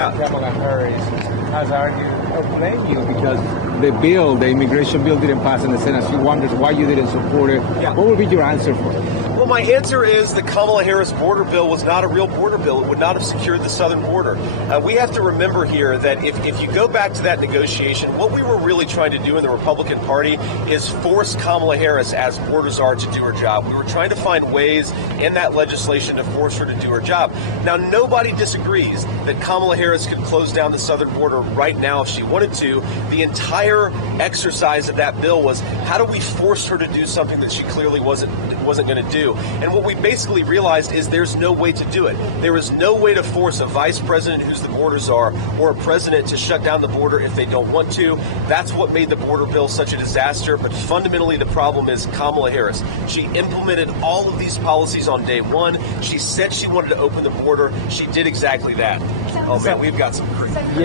Kamala Harris has argued or blamed you because the immigration bill didn't pass in the Senate. She wonders why you didn't support it. Yeah. What would be your answer for it? Well, my answer is the Kamala Harris border bill was not a real border bill. It would not have secured the southern border. We have to remember here that if you go back to that negotiation, what we were really trying to do in the Republican Party is force Kamala Harris, as border czar, to do her job. We were trying to find ways in that legislation to force her to do her job. Now, nobody disagrees that Kamala Harris could close down the southern border right now if she wanted to. The entire exercise of that bill was, how do we force her to do something that she clearly wasn't going to do? And what we basically realized is there's no way to do it. There is no way to force a vice president who's the border czar or a president to shut down the border if they don't want to. That's what made the border bill such a disaster. But fundamentally, the problem is Kamala Harris. She implemented all of these policies on day one. She said she wanted to open the border. She did exactly that. Oh man, we've got some crazy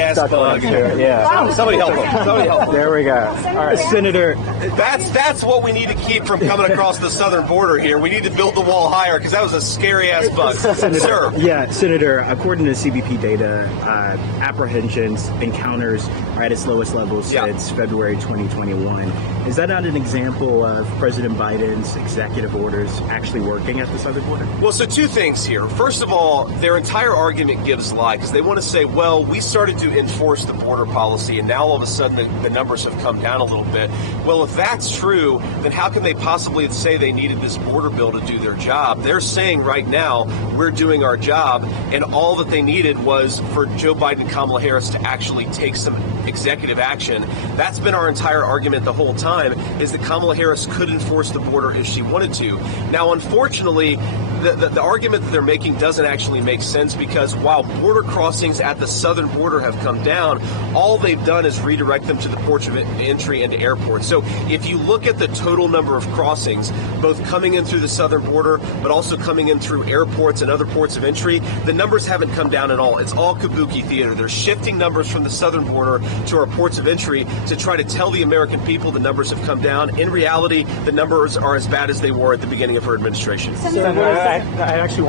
ass bug. Yeah. Somebody help him. Somebody help him. There we go. All right, Senator. That's what we need to keep from coming across the southern border here. We need to build the wall higher because that was a scary ass bug. Sir. Yeah, Senator. According to CBP data, apprehensions, encounters are at its lowest level since February 2021. Is that not an example of President Biden's executive orders actually working at the southern border? Well, so two things here. First of all, their entire argument gives lie because they want to say, well, we started to enforce the border policy and now all of a sudden the numbers have come down a little bit. Well, if that's true, then how can they possibly say they needed this border bill to do their job? They're saying right now we're doing our job, and all that they needed was for Joe Biden and Kamala Harris to actually take some executive action. That's been our entire argument the whole time, is that Kamala Harris could enforce the border if she wanted to. Now, unfortunately, the argument that they're making doesn't actually make sense because while border crossings at the southern border have come down, all they've done is redirect them to the ports of entry into airports. So if you look at the total number of crossings, both coming in through the southern border, but also coming in through airports and other ports of entry, the numbers haven't come down at all. It's all kabuki theater. They're shifting numbers from the southern border to our ports of entry to try to tell the American people the numbers have come down. In reality, the numbers are as bad as they were at the beginning of her administration. I actually